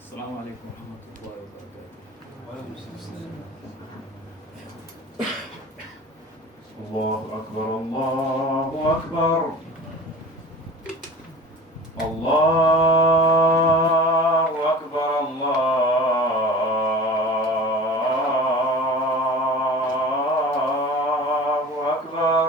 السلام عليكم ورحمة الله وبركاته. الله أكبر الله أكبر الله أكبر الله أكبر.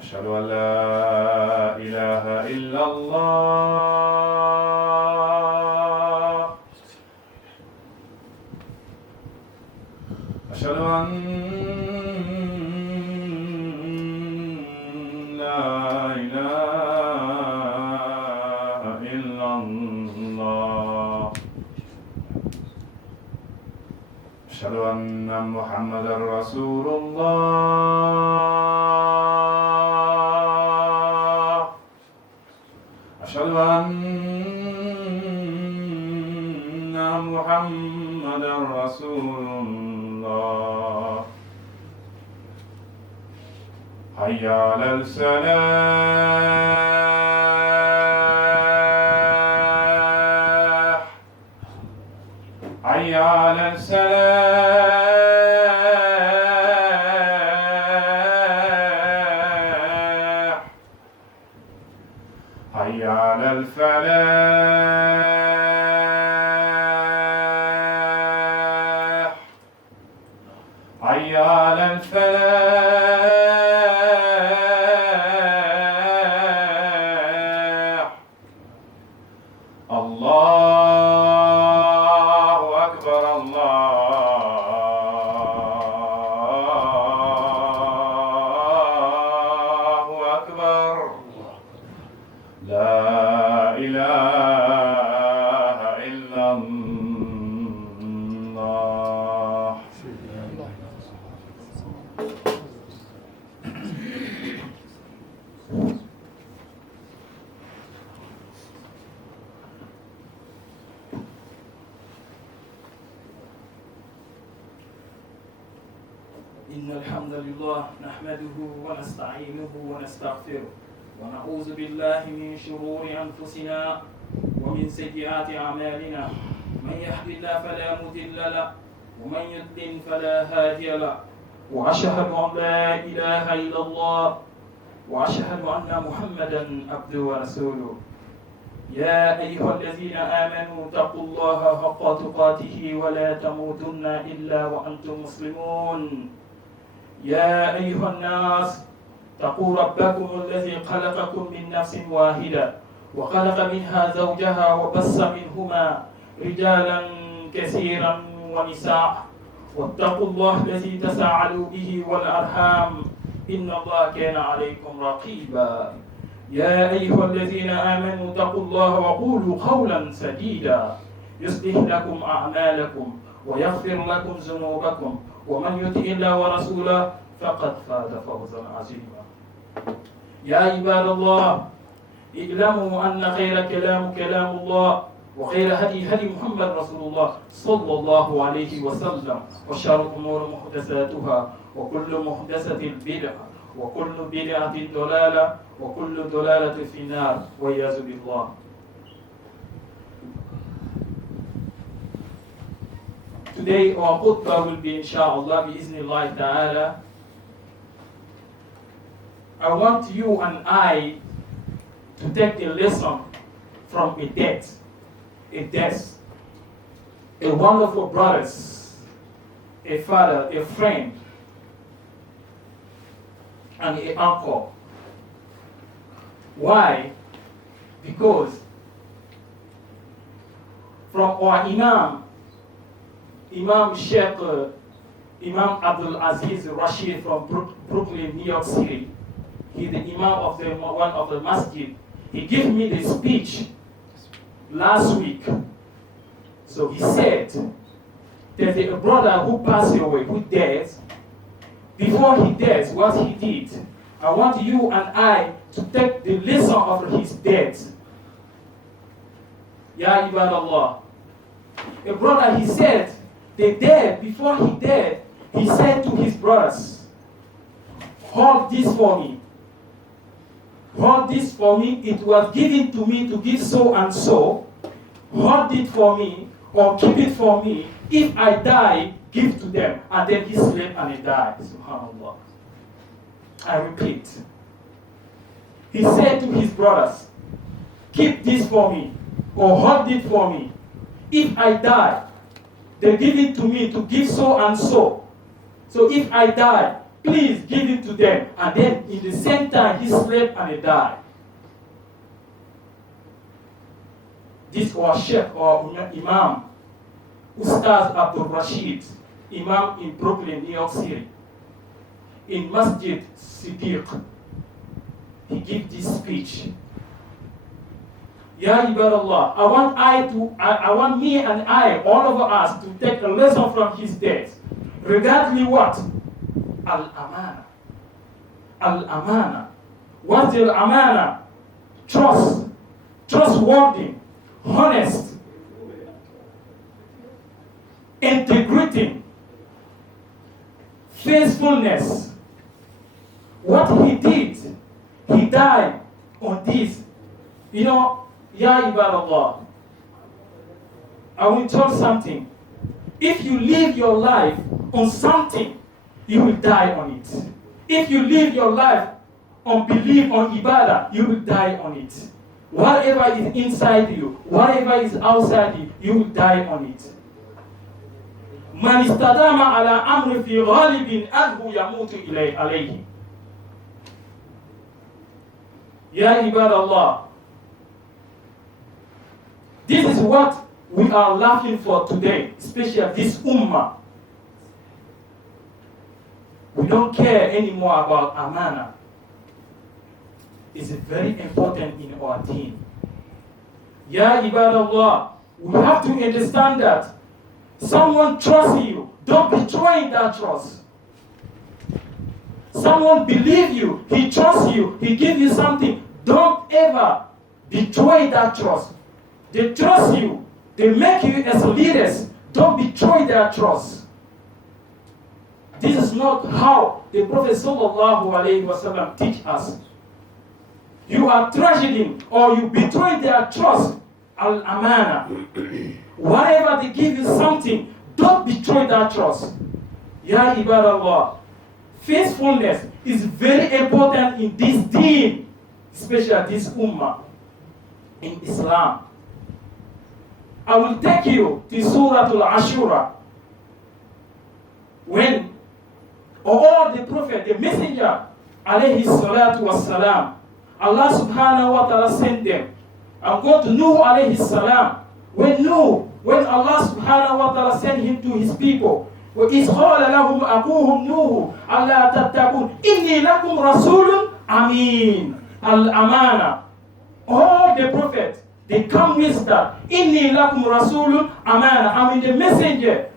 أشهد أن لا إله إلا الله. أشهد أن لا إله إلا الله. أشهد أن محمدا رسول الله. أشهد أن محمدا رسول الله. حي على الفلاح حي على السلاح حي على الفلاح حي على الفلاح. الله أكبر الله أكبر. لا إله إلا الله. إن الحمد لله نحمده ونستعينه ونستغفره ونعوذ بالله من شرور أنفسنا ومن سيئات أعمالنا. من يهد الله فلا مضل له ومن يضلل فلا هادي له. وأشهد أن لا إله إلا الله وأشهد أن محمدا عبده ورسوله. يا أيها الذين آمنوا اتقوا الله حق تقاته ولا تموتن إلا وأنتم مسلمون. يا أيها الناس اتقوا ربكم الذي خلقكم من نفس واحدة وخلق منها زوجها وبث منهما رجالا كثيرا ونساء واتقوا الله الذي تساءلوا به والأرحام إن الله كان عليكم رقيبا. يا أيها الذين آمنوا اتقوا الله وقولوا قولا سديدا يصلح لكم أعمالكم ويغفر لكم ذنوبكم ومن يطع الله ورسوله فقد فاز فوزا عظيما. يا عباد الله اعلموا أن خير كلام كلام الله وخير هدي محمد رسول الله صلى الله عليه وسلم وشر الأمور محدثاتها وكل محدثة بدعة وكل بدعة ضلالة وكل ضلالة في النار والعياذ بالله. Today our khutbah will be inshallah biiznillah ta'ala. I want you and I to take a lesson from a death, a wonderful brothers, a father, a friend, and an uncle. Why? Because from our Imam Sheikh Imam Abdul Aziz Rashid from Brooklyn, New York City. He's the Imam of one of the masjid. He gave me the speech last week. So he said, there's a brother who passed away, who died. Before he died, what he did, I want you and I to take the lesson of his death. Ya Ibadallah. A brother, he said, before he died, he said to his brothers, hold this for me. Hold this for me. It was given to me to give so and so. Hold it for me, or keep it for me. If I die, give to them. And then he slept and he died. Subhanallah. I repeat. He said to his brothers, keep this for me, or hold it for me. If I die, they give it to me to give so and so. So if I die, please give it to them. And then in the same time, he slept and he died. This was Sheikh or Imam Ustaz Abdul Rashid, Imam in Brooklyn, New York City, in Masjid Siddiq. He gave this speech. Ya Ibadallah, I want me and all of us to take a lesson from his death. Regarding what? Al-Amana. Al-Amana. What's the Amana? Trust. Trustworthy. Honest. Integrity. Faithfulness. What he did, he died on this. You know, Ya Ibadallah, I will tell something. If you live your life on something, you will die on it. If you live your life on belief, on ibadah, you will die on it. Whatever is inside you, whatever is outside you, you will die on it. Man istadama ala amri fi ghalibin anhu yamutu alayhi. Ya Ibadallah, this is what we are laughing for today, especially this ummah. We don't care anymore about amana. It's very important in our deen. Ya Ibadallah, we have to understand that someone trusts you. Don't betray that trust. Someone believes you. He trusts you. He gives you something. Don't ever betray that trust. They trust you. They make you as leaders. Don't betray their trust. This is not how the Prophet ﷺ teach us. You are trashing or you betray their trust. Al-amana. Whatever they give you something, don't betray that trust. Ya Ibadallah. Faithfulness is very important in this deen, especially this ummah in Islam. I will take you to Surah Al-Ashura. When all the Prophet, the Messenger, alayhi salatu wassalam, Allah subhanahu wa ta'ala sent them. I'm going to Nuh alayhi salam. When Allah subhanahu wa ta'ala sent him to his people, وَإِذْ قَالَ لَهُمْ أَخُوهُمْ نُوحٌ أَلَّا تَتَّقُونَ إِنِّي لَكُمْ رَسُولٌ أَمِينٌ. Al-Amana. All the prophets, they come with that. إِنِّي لَكُمْ رَسُولٌ أَمَانَ. I'm the messenger,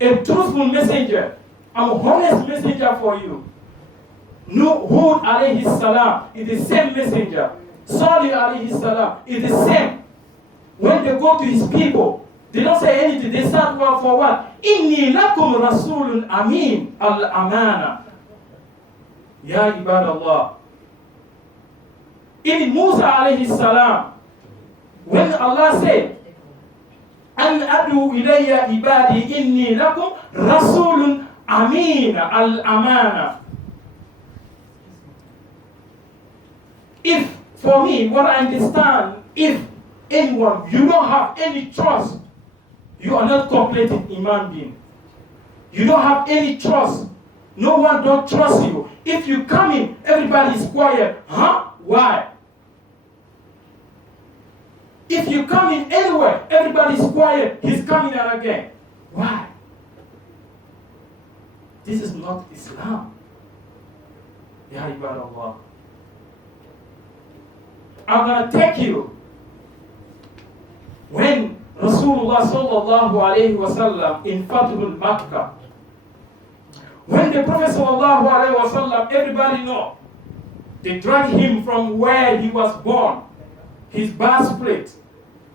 a truthful messenger. I'm a honest messenger for you. Hud alayhi salam is the same messenger. Salih alayhi salam is the same. When they go to his people, they don't say anything. They start well for what? Inni lakum rasulun amin al-amana. Ya Ibadallah. Even Musa alayhi salam, when Allah said, An adu ilayya ibadi inni lakum rasulun amin al-amana. If, for me, what I understand, if anyone, you don't have any trust, you are not complete human being. You don't have any trust. No one don't trust you. If you come in, everybody is quiet. Huh? Why? If you come in anywhere, everybody is quiet. He's coming out again. Why? This is not Islam. Ya Ibadallah. I'm going to take you when Rasulullah sallallahu alayhi wa sallam in Fathul Makkah, when the Prophet sallallahu alayhi wa sallam, everybody know, They dragged him from where he was born, his birthplace.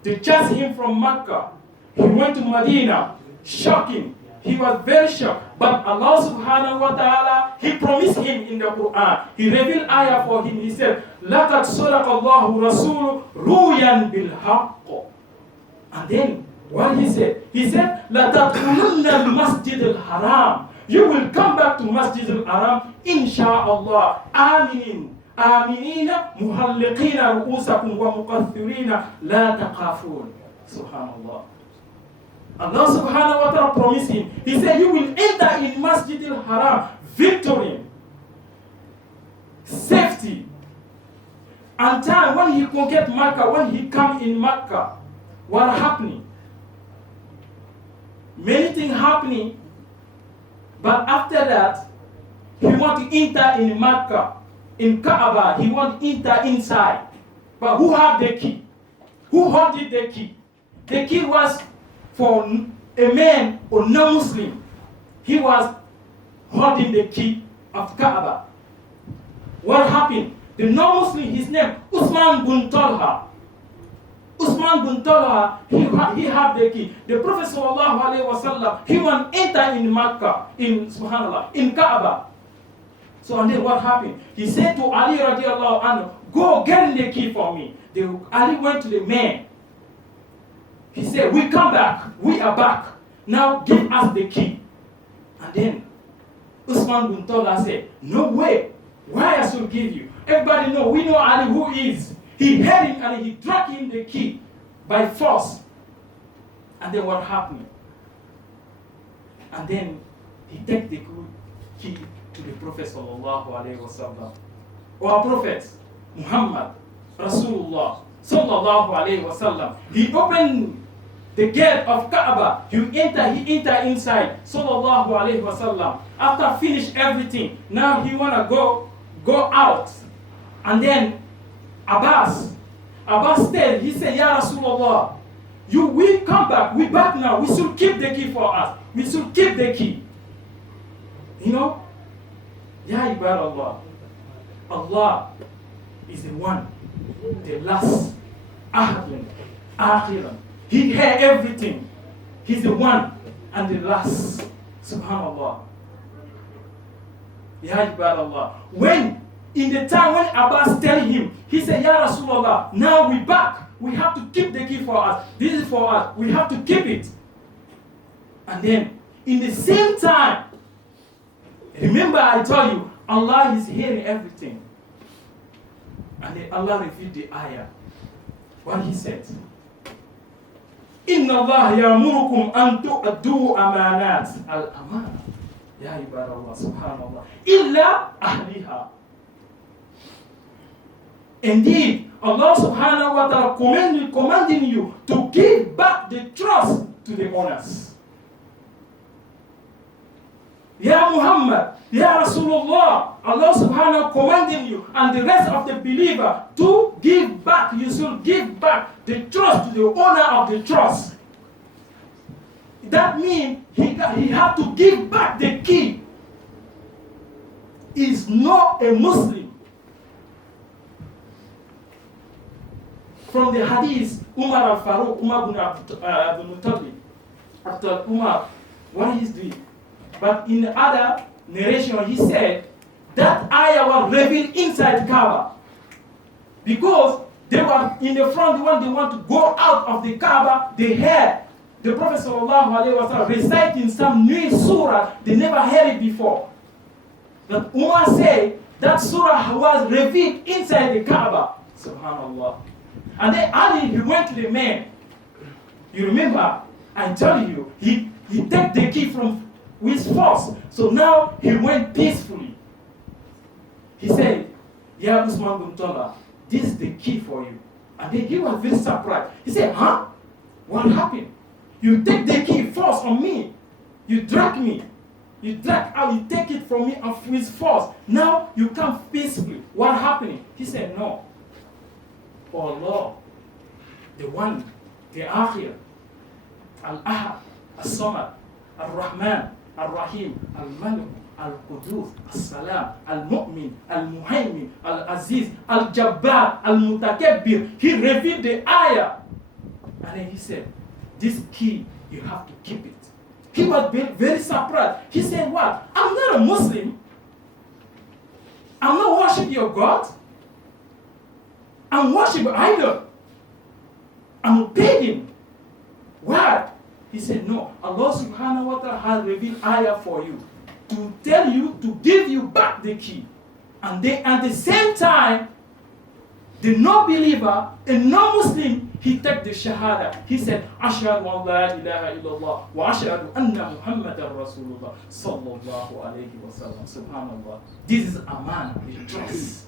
They chased him from Mecca. He went to Medina, shocking. He was very shocked. But Allah subhanahu wa ta'ala, He promised him in the Quran. He revealed ayah for him. He said, لَقَدْ صَدَقَ اللَّهُ رَسُولُ رُؤْيًا بِالْحَقِّ. And then, what he said? He said, لَتَدْخُلُنَّ الْمَسْجِدِ الْحَرَامِ. You will come back to Masjid al-Haram, insha'Allah, آمنين محلقين رؤوسكم ومقصرين لا تخافون. Subhanallah. Allah subhanahu wa ta'ala promised him. He said, you will enter in Masjid al-Haram, victory, safety. And time when he conquered Makkah, when he come in Makkah, what happening? Many things happening. But after that, he want to enter in Makkah, in Kaaba. He want to enter inside. But who have the key? Who holded the key? The key was for a man or non-Muslim. He was holding the key of Kaaba. What happened? The non-Muslim, his name, Usman bin Talha. Usman bin Talha, he had the key. The Prophet sallallahu alaihi wasallam, he want to enter in Makkah, in Subhanallah, in Kaaba. So and then what happened? He said to Ali radiallahu anhu, go get the key for me. Ali went to the man. He said, we come back. We are back. Now give us the key. And then Usman bin Talha said, no way. Why I should give you? Everybody know, we know Ali who is. He had him and he dragged him the key by force. And then what happened? And then he take the key to the Prophet sallallahu alaihi wasallam. Our Prophet Muhammad Rasulullah sallallahu alaihi wasallam. He opened the gate of Kaaba. He enter inside sallallahu alaihi wasallam. After finish everything, now he wanna go out. And then Abbas said, he said, Ya Rasulullah, we come back, we back now, we should keep the key for us. We should keep the key. You know? Ya Ibadallah, Allah is the one, the last, Ahadun, Akhiran. He had everything. He's the one and the last. Subhanallah. Ya Ibadallah. When in the time when Abbas tell him, he said, Ya Rasulullah, now we back. We have to keep the key for us. This is for us. We have to keep it. And then, in the same time, remember I told you, Allah is hearing everything. And then Allah revealed the ayah. What he said. Inna Allah ya'murukum an tu'addu amanat al-amana. Ya ibadallah, subhanallah. Illa ahliha. Indeed, Allah subhanahu wa ta'ala commanding you to give back the trust to the owners. Ya Muhammad, Ya Rasulullah, Allah subhanahu wa ta'ala commanding you and the rest of the believer to give back. You should give back the trust to the owner of the trust. That means he have to give back the key. Is not a Muslim. From the hadith, Umar al-Faruq, Umar bin Abdul Muttalib, after Umar, what he's doing. But in the other narration, he said that ayah was revealed inside Kaaba. Because they were in the front, when they want to go out of the Kaaba, they heard the Prophet ﷺ reciting some new surah they never heard it before. But Umar said that surah was revealed inside the Kaaba. Subhanallah. And then Ali, he went to the man. You remember, I told you, he took the key from with force. So now he went peacefully. He said, Ya Usman bin Talha, this is the key for you. And then he was very surprised. He said, huh? What happened? You take the key force on me. You drag me. You take it from me with force. Now you come peacefully. What happened? He said, no. Oh Allah, the one, the Akhir, Al-Ahad, Al-Samad, Al-Rahman, Al-Rahim, Al-Malik, Al-Qudus, As-Salam, Al-Mu'min, Al-Muhaymin, Al-Aziz, Al-Jabbar, Al-Mutakabbir. He revealed the ayah. And then he said, this key, you have to keep it. He was very surprised. He said, what? I'm not a Muslim. I'm not worshiping your God. I'm worshiping idol. I'm a pagan. Why? He said, no. Allah subhanahu wa ta'ala has revealed ayah for you to tell you, to give you back the key. And they, at the same time, the no-believer, a non-Muslim, he took the shahada. He said, Ashhadu an la ilaha illallah wa ashhadu anna Muhammadan Rasulullah sallallahu alayhi wa sallam. Subhanallah. This is aman, the trust.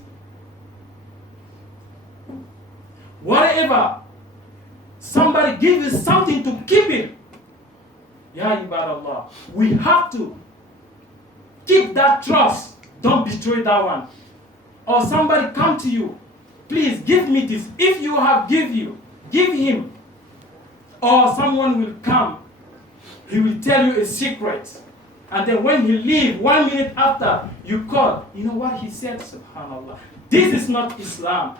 Whatever somebody gives you something to keep it, Ya ibadallah, we have to keep that trust. Don't betray that one. Or somebody come to you, please give me this. If you have give him. Or someone will come, he will tell you a secret. And then when he leaves, 1 minute after, you call. You know what he said? Subhanallah. This is not Islam.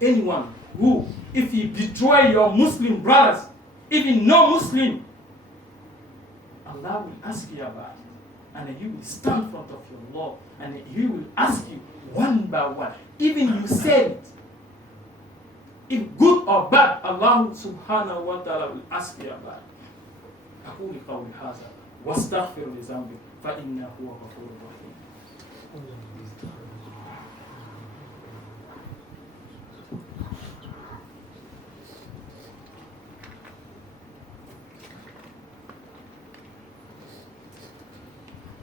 Anyone who, if he betray your Muslim brothers, even non-Muslim, Allah will ask you about it. And then he will stand in front of your Lord. And then he will ask you one by one. Even you said it. If good or bad, Allah subhanahu wa ta'ala will ask you about it. أقول قولي هذا واستغفر لذنبي فإنه هو غفور رحيم.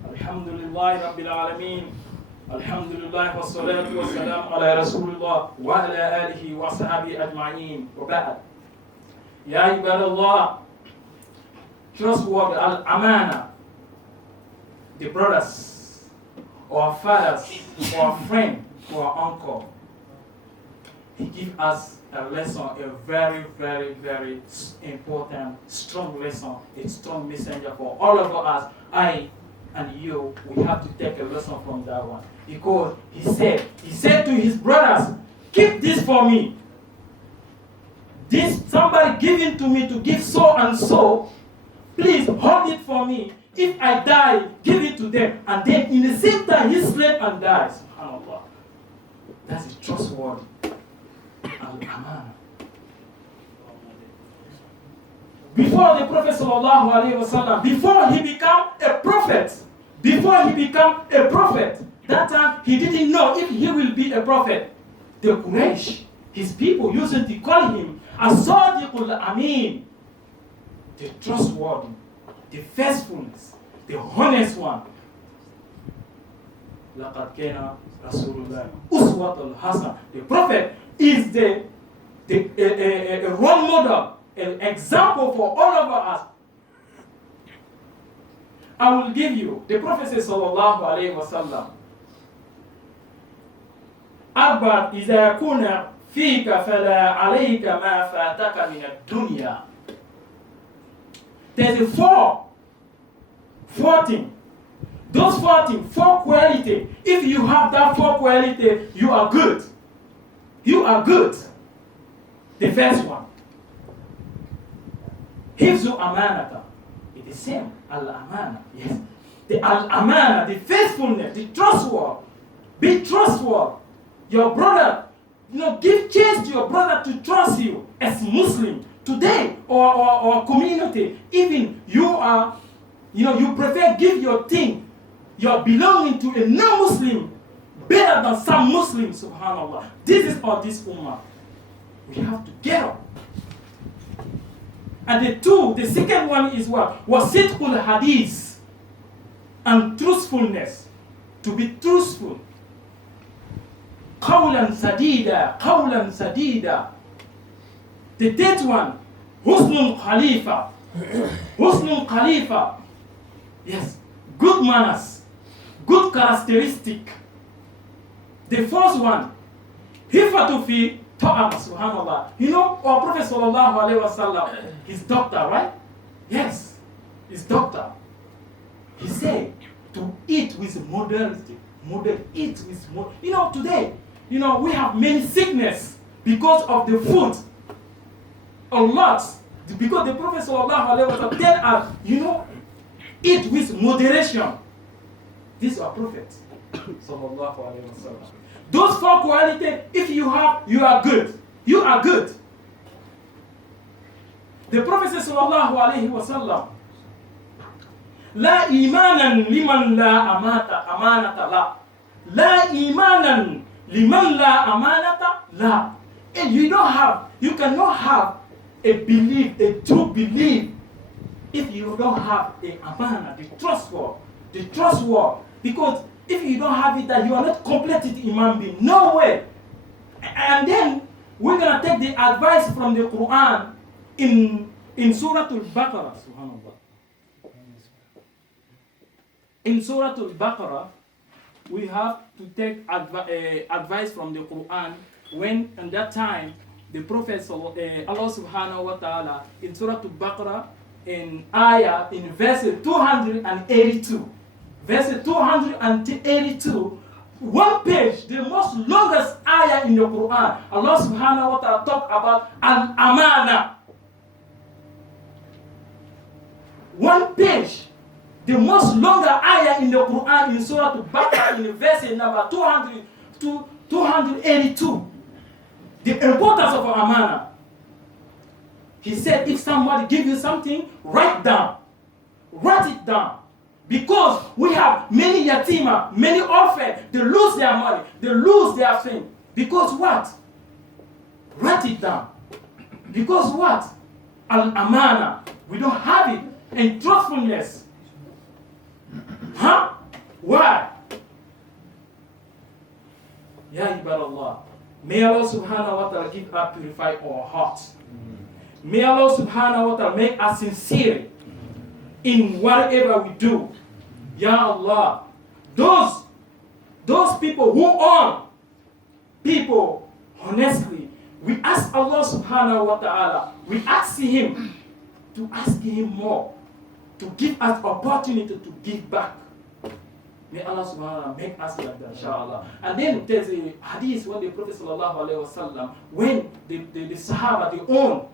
الحمد لله رب العالمين. الحمد لله والصلاة والسلام على رسول الله وعلى آله وصحبه أجمعين وبعد. يا عباد الله, trustworthy al-amana, the brothers, or fathers, or friend, or uncle, he gives us a lesson, a very, very, very important, strong lesson, a strong messenger for all of us. I and you, we have to take a lesson from that one. Because he said to his brothers, keep this for me. This somebody giving to me to give so and so, please hold it for me. If I die, give it to them. And then in the same time, he slept and died. SubhanAllah. That's a trustworthy. Al-Aman. Before the Prophet sallallahu alaihi wasallam, before he became a prophet, that time he didn't know if he will be a prophet. The Quraysh, his people, used to call him As-Sadiqul Amin, the trustworthy, the faithfulness, the honest one. لَقَدْ كَانَ رَسُولُ اللَّهِ أُسْوَةٌ حَسَنَةٌ. The prophet is a role model, an example for all of us. I will give you, the Prophet says sallallahu alayhi wa sallam, أَرْبَعٌ إِذَا كُنَ فِيكَ فَلَا عَلَيْكَ مَا فَاتَكَ مِنَ الدُّنْيَا. There's a four things. Those 4 things, 4 qualities. If you have that 4 qualities, you are good. You are good. The first one, Hifzu amanata. It is the same. Al-amana. Yes. The al-amana, the faithfulness, the trustworthy. Be trustworthy. Your brother, give chance to your brother to trust you as Muslim today or community. Even you are, you prefer give your thing, your belonging to a non-Muslim better than some Muslims, subhanAllah. This is all this ummah. We have to get up. And the second one is what? Wasidqul hadith. And truthfulness. To be truthful. Qawlan sadida. The third one, Husnul Khalifa. Yes. Good manners. Good characteristic. The fourth one, Hifatu fi ta'am, subhanallah. Our Prophet sallallahu alayhi wa sallam, his doctor, right? Yes, his doctor. He said to eat with moderate, eat with more. Today, we have many sickness because of the food. A lot. Because the Prophet sallallahu alaihi wasallam tell us, eat with moderation. This is our Prophet sallallahu alaihi wasallam. Those 4 qualities, if you have, you are good. You are good. The Prophet says sallallahu alaihi wasallam, لا إيمانا لمن لا أمانة لا. لا إيمانا لمن لا أمانة لا. And you cannot have a belief, a true belief, if you don't have a amana, the trust word. Because if you don't have it, that you are not completed human being. No way. And then we're gonna take the advice from the Quran in Surah Al-Baqarah. Subhanallah. In Surah Al-Baqarah, we have to take advice from the Quran when, in that time, the Prophet, Allah subhanahu wa ta'ala, in Surah Al-Baqarah, in verse 282. Verse 282, one page, the most longest ayah in the Quran, Allah subhanahu wa ta'ala talk about al-amana. One page, the most longer ayah in the Quran in Surah Al-Baqarah in verse number 282. The importance of amana. He said, if somebody gives you something, write it down. Because we have many yatima, many orphans, they lose their money, they lose their thing. Because what? Write it down. Because what? Al-amana. We don't have it. And truthfulness. Huh? Why? Ya ibadallah. May Allah subhanahu wa ta'ala give us, purify our hearts. May Allah subhanahu wa ta'ala make us sincere in whatever we do. Ya Allah. Those people who own people honestly, we ask Allah subhanahu wa ta'ala, we ask Him to ask Him more, to give us opportunity to give back. May Allah subhanahu wa ta'ala make us like that, inshallah. And then there's a hadith when the Prophet sallallahu alaihi wasallam, when the Sahaba, they own,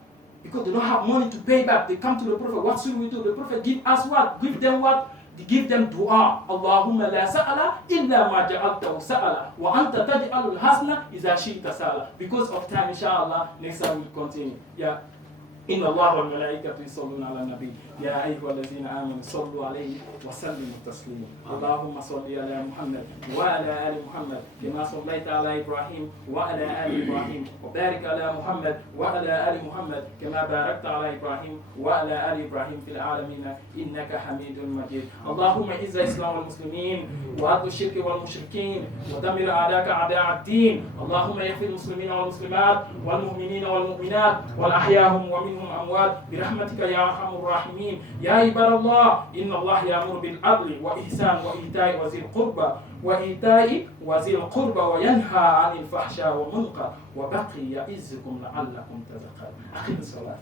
because they don't have money to pay back, they come to the Prophet, what should we do? The Prophet give us what? Give them what? They give them dua. Allahumma la sa'ala illa ma ja'altahu sa'ala wa anta taj'alul hasna idha shi'ta sa'ala. Because of time, inshallah, next time we'll continue. Yeah. إن الله والملائكة يصلون على النبي يا أيها الذين آمنوا صلوا عليه وسلموا تسليما اللهم صل على محمد وعلى آل محمد كما صليت على إبراهيم وعلى آل إبراهيم وبارك على محمد وعلى آل محمد كما باركت على إبراهيم وعلى آل إبراهيم في العالمين إنك حميد مجيد اللهم أعز الإسلام والمسلمين وأذل الشرك والمشركين ودمر أعداءك أعداء الدين اللهم اغفر المسلمين والمسلمات والمؤمنين والمؤمنات والأحياهم ومنهم أموات برحمتك يا أرحم الراحمين يا عباد الله إن الله يأمر بالعدل وإحسان وإيتاء وذي القربى وينهى عن الفحشاء والمنكر وبقي يعظكم لعلكم تذكرون أقم الصلاة